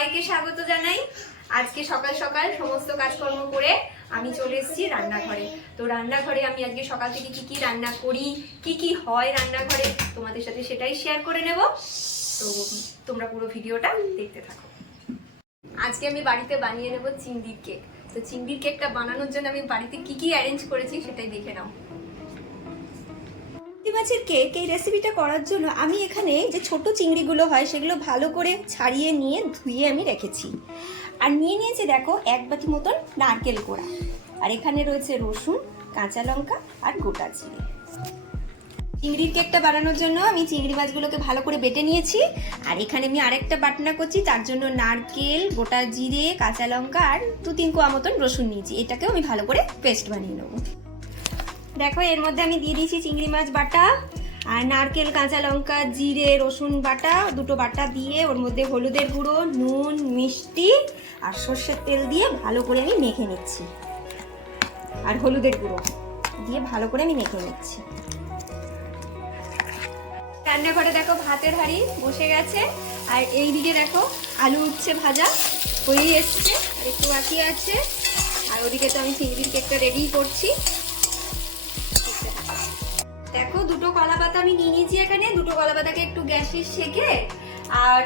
সবাইকে স্বাগত জানাই। আজকে সকাল সকাল সমস্ত কাজকর্ম করে আমি চলে এসেছি রান্নাঘরে। তো রান্নাঘরে আমি আজকে সকাল থেকে কি কি রান্না করি, কি কি হয় রান্নাঘরে, তোমাদের সাথে সেটাই শেয়ার করে নেব। তো তোমরা পুরো ভিডিওটা দেখতে থাকো। আজকে আমি বাড়িতে বানিয়ে নেব চিংড়ির কেক। তো চিংড়ির কেকটা বানানোর জন্য আমি বাড়িতে কি কি অ্যারেঞ্জ করেছি সেটাই দেখে নাও। চিংড়ি মাছের কেক এই রেসিপিটা করার জন্য আমি এখানে যে ছোট চিংড়িগুলো হয় সেগুলো ভালো করে ছাড়িয়ে নিয়ে ধুয়ে আমি রেখেছি। আর নিয়ে নিয়েছি দেখো 1 বাটি মতন নারকেল কোড়া, আর এখানে রয়েছে রসুন, কাঁচা লঙ্কা আর গোটা জিরে। চিংড়ির কেকটা বানানোর জন্য আমি চিংড়ি মাছগুলোকে ভালো করে বেটে নিয়েছি। আর এখানে আমি আরেকটা বাটনা করছি, তার জন্য নারকেল, গোটা জিরে, কাঁচা লঙ্কা আর 2-3 কোয়া মতন রসুন নিয়েছি। এটাকেও আমি ভালো করে পেস্ট বানিয়ে নেবো। দেখো এর মধ্যে আমি দিয়ে দিয়েছি চিংড়ি মাছ বাটা আর নারকেল, কাঁচা লঙ্কা, জিরে, রসুন বাটা, দুটো বাটা দিয়ে ওর মধ্যে হলুদের গুঁড়ো, নুন, মিষ্টি আর সর্ষের তেল দিয়ে ভালো করে আমি মেখে নিচ্ছি। আর হলুদের গুঁড়ো দিয়ে ভালো করে আমি মেখে নিচ্ছি। রান্নাঘরে দেখো ভাতের হাঁড়ি বসে গেছে, আর এইদিকে দেখো আলু উচ্ছে ভাজা হয়েই এসছে, আর একটু বাকি আছে। আর ওদিকে তো আমি চিংড়ির কেকটা রেডি করছি। দেখো দুটো কলা পাতা আমি নিয়ে নিয়েছি এখানে। দুটো কলা পাতাকে একটু গ্যাসে সেকে আর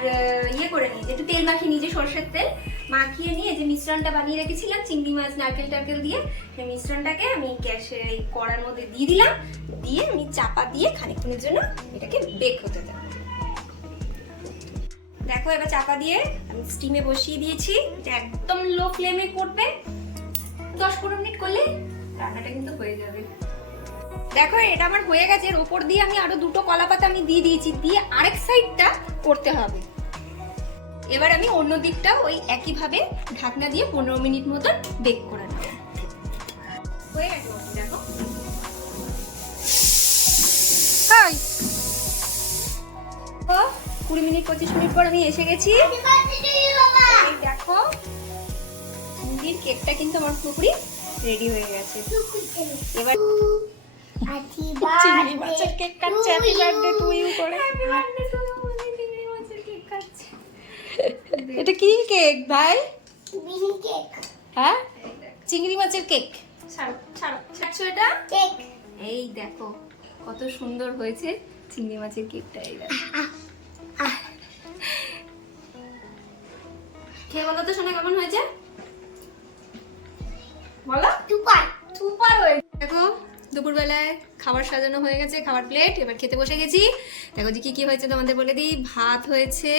ইয়ে করে নিয়েছি, একটু তেল মাখিয়ে নিয়েছি, সর্ষের তেল মাখিয়ে নিয়ে যে মিশ্রণটা বানিয়ে রেখেছিলাম চিংড়ি মাছ, নারকেল টারকেল দিয়ে, সেই মিশ্রণটাকে আমি গ্যাসে এই কড়ার মধ্যে দিয়ে দিলাম। দিয়ে আমি চাপা দিয়ে খানিকক্ষণের জন্য এটাকে বেক হতে দেব। দেখো এবার চাপা দিয়ে আমি স্টিমে বসিয়ে দিয়েছি। এটা একদম লো ফ্লেমে করবে, 10-15 মিনিট করলে রান্নাটা কিন্তু হয়ে যাবে। দেখো এটা আমার হয়ে গেছে। এর উপর দিয়ে আমি আরো দুটো কলা পাতা আমি দিয়ে দিয়েছি, দিয়ে আরেক সাইডটা করতে হবে। এবার আমি অন্য দিকটা ওই একইভাবে ঢাকনা দিয়ে 15 মিনিট মতন বেক করে নেব। হয়ে গেছে দেখো। 20 মিনিট 25 মিনিট পর আমি এসে গেছি। দেখো চিংড়ির কেকটা কিন্তু আমার পুরোপুরি রেডি হয়ে গেছে। এবার চিংড়ি মাছের কেক কাটছে, হ্যাপি বার্থডে টু ইউ করে। হ্যাপি বার্থডে টু ইউ, চিংড়ি মাছের কেক কাটছে। এটা কি কেক ভাই? বিনি কেক। হ্যাঁ চিংড়ি মাছের কেক। ছাড়ো ছাড়ো ছাড়ছো এটা কেক। এই দেখো কত সুন্দর হয়েছে চিংড়ি মাছের কেকটা। এই দেখো খেয়ে বলো তো শোনা কেমন হয়েছে, বলো। সুপার হয়েছে। দেখো দুপুরবেলায় খাবার সাজানো হয়ে গেছে, খাবার প্লেট। এবার খেতে বসে গেছি। দেখো যে কি হয়েছে তোমাদের বলে দিই। ভাত হয়েছে,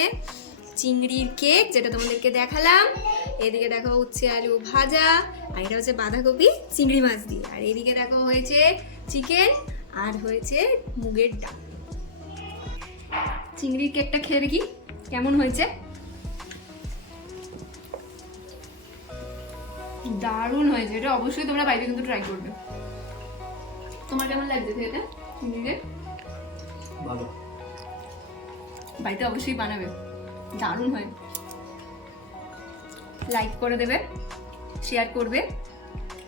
চিংড়ির কেক যেটা তোমাদেরকে দেখালাম, এদিকে দেখো উচ্ছে আলু ভাজা, আর এটা হচ্ছে বাঁধাকপি চিংড়ি মাছ দিয়ে, আর এদিকে দেখো হয়েছে চিকেন, আর হয়েছে মুগের ডাল। চিংড়ির কেকটা খেয়ে দেখি কেমন হয়েছে। দারুণ হয়েছে। এটা অবশ্যই তোমরা বাড়িতে কিন্তু ট্রাই করবে। তোমার কেমন লাগছে এটা চিংড়ি কেক? ভালো, বাড়িতে অবশ্যই বানাবে, দারুণ হয়। লাইক করে দেবে, শেয়ার করবে,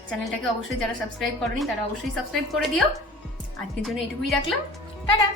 চ্যানেলটাকে অবশ্যই যারা সাবস্ক্রাইব করনি তারা অবশ্যই সাবস্ক্রাইব করে দিও। আজকের জন্য এইটুকুই রাখলাম, টাটা।